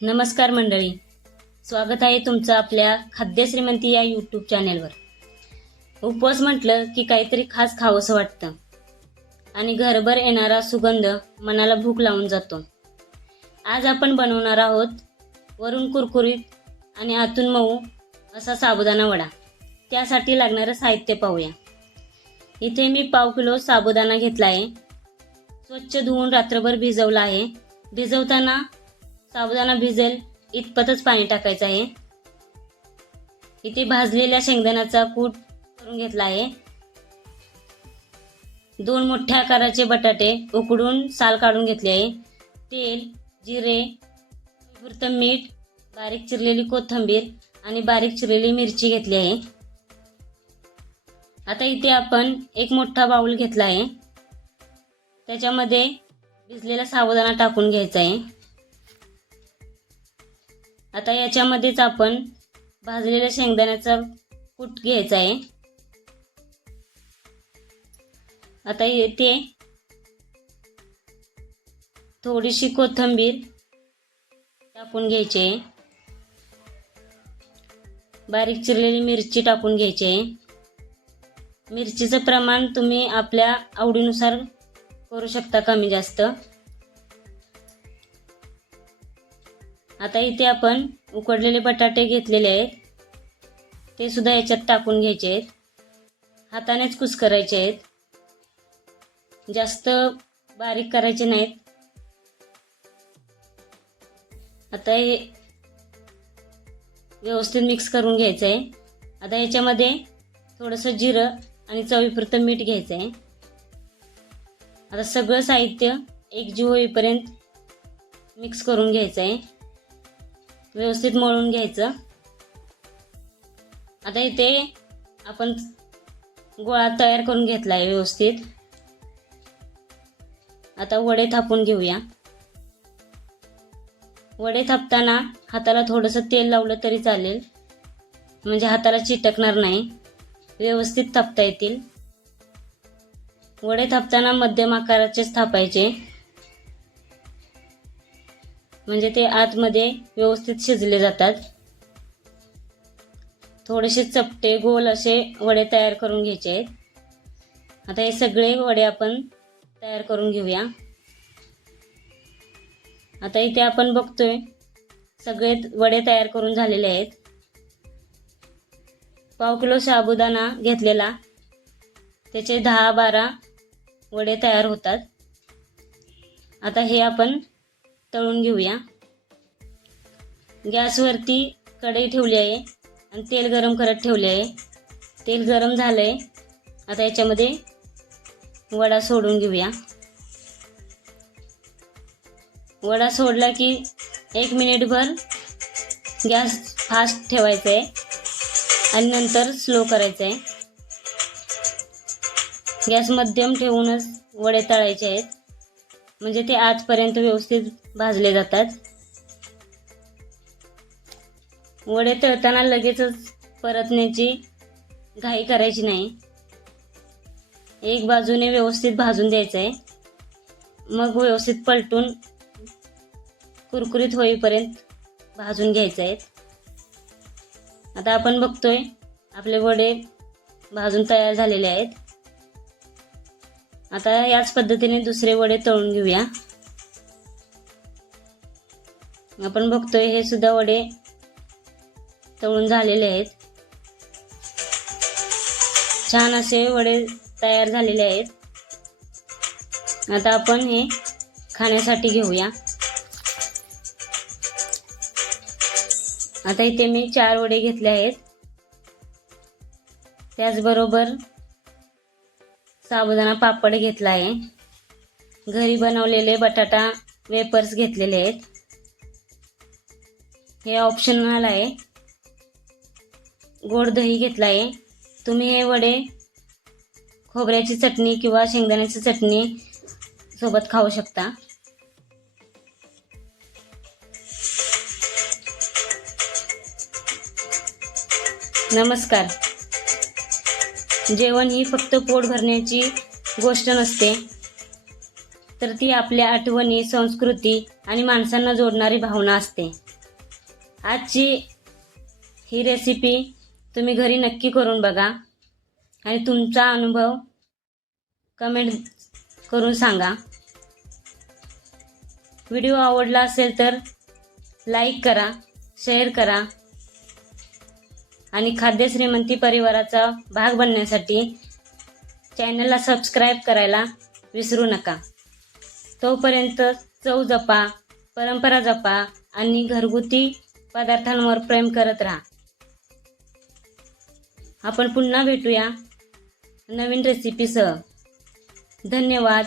नमस्कार मंडळी, स्वागत आहे तुमचं आपल्या खाद्य श्रीमंती या यूट्यूब चॅनेलवर. उपवास म्हटलं की काहीतरी खास खावंसं वाटतं आणि घरभर येणारा सुगंध मनाला भूक लावून जातो. आज आपण बनवणार आहोत वरून कुरकुरीत आणि आतून मऊ असा साबुदाणा वडा. त्यासाठी लागणारं साहित्य पाहूया. इथे मी 1/2 किलो साबुदाणा घेतला आहे. स्वच्छ धुवून रात्रभर भिजवला आहे. भिजवताना साबुदाणा भिजेल इतपतच पाणी टाकायचं आहे. इथे भाजलेल्या शेंगदाण्याचा कूट करून घेतला आहे. 2 मोठ्या आकाराचे बटाटे उकडून साल काढून घेतले आहे. तेल, जिरे, पुरतं मीठ, बारीक चिरलेली कोथिंबीर आणि बारीक चिरलेली मिरची घेतली आहे. आता इथे आपण एक मोठा बाउल घेतला आहे. त्याच्यामध्ये भिजलेला साबुदाणा टाकून घ्यायचा आहे. आता याच्यामध्येच आपण भाजलेल्या शेंगदाण्याचा कूट घ्यायचा आहे. आता येथे थोडीशी कोथिंबीर टाकून घ्यायची आहे. बारीक चिरलेली मिरची टाकून घ्यायची आहे. मिरचीचं प्रमाण तुम्ही आपल्या आवडीनुसार करू शकता, कमी जास्त. आता इथे आपण उकडलेले बटाटे घेतलेले आहेत. ते सुद्धा याच्यात टाकून घ्यायचे आहेत. हातानेच कुस्करायचे आहेत, जास्त बारीक करायचे नाहीत. आता हे व्यवस्थित मिक्स करून घ्यायचं आहे. आता याच्यामध्ये थोडंसं जिरं आणि चवीपुरतं मीठ घ्यायचं आहे. आता सगळं साहित्य एकजीव होईपर्यंत मिक्स करून घ्यायचं आहे. व्यवस्थित मळून घ्यायचं. आता इथे आपण गोळा तयार करून घेतला आहे व्यवस्थित. आता वडे थापून घेऊया. वडे थापताना हाताला थोडंसं तेल लावलं तरी चालेल, म्हणजे हाताला चिटकणार नाही, व्यवस्थित थापता येतील. वडे थापताना मध्यम आकाराचेच थापायचे, म्हणजे ते आतमध्ये व्यवस्थित शिजले जातात. थोडेसे चपटे गोल असे वडे तयार करून घ्यायचे आहेत. आता हे सगळे वडे आपण तयार करून घेऊया. आता इथे आपण बघतोय सगळे वडे तयार करून झालेले आहेत. 1/2 किलो साबुदाणा घेतलेला, त्याचे 10-12 वडे तयार होतात. आता हे आपण तळून घेऊया. गॅसवरती कढई ठेवली आहे आणि तेल गरम करत ठेवले आहे. तेल गरम झालंय. आता याच्यामध्ये वडा सोडून घेऊया. वडा सोडला की 1 मिनिटभर गॅस फास्ट ठेवायचा आहे आणि नंतर स्लो करायचा आहे. गॅस मध्यम ठेवूनच वडे तळायचे आहेत, म्हणजे ते आजपर्यंत व्यवस्थित भाजले जातात. वडे तळताना लगेचच परतण्याची घाई करायची नाही. एक बाजूने व्यवस्थित भाजून द्यायचं आहे, मग व्यवस्थित पलटून कुरकुरीत होईपर्यंत भाजून घ्यायचे आहेत. आता आपण बघतोय आपले वडे भाजून तयार झालेले आहेत. आता याच पद्धतीने दुसरे वडे तळून घेऊया. आपण बघतोय हे सुद्धा वडे तळून झालेले आहेत. छान असे वडे तयार झालेले आहेत. आता आपण हे खाण्यासाठी घेऊया. आता इथे मी 4 वडे घेतले आहेत. त्याचबरोबर साबुदाणा पापड घेतला आहे. घरी बनवलेले बटाटा वेपर्स घेतलेले आहेत. हे ऑप्शनल आहे. गोड दही घेतला आहे. तुम्ही हे वडे खोबऱ्याची चटणी किंवा शेंगदाण्याची चटणी सोबत खाऊ शकता. नमस्कार. जेवण ही फक्त पोट भरण्याची गोष्ट नसते, तर ती आपल्या आठवणी, संस्कृती आणि माणसांना जोडणारी भावना असते. आजची ही रेसिपी तुम्ही घरी नक्की करून बघा आणि तुमचा अनुभव कमेंट करून सांगा. व्हिडिओ आवडला असेल तर लाईक करा, शेअर करा आणि खाद्य श्रीमंती परिवाराचा भाग बनण्यासाठी चॅनलला सबस्क्राईब करायला विसरू नका. तोपर्यंत चव जपा, परंपरा जपा आणि घरगुती पदार्थांवर प्रेम करत राहा. आपण पुन्हा भेटूया नवीन रेसिपीसह. धन्यवाद.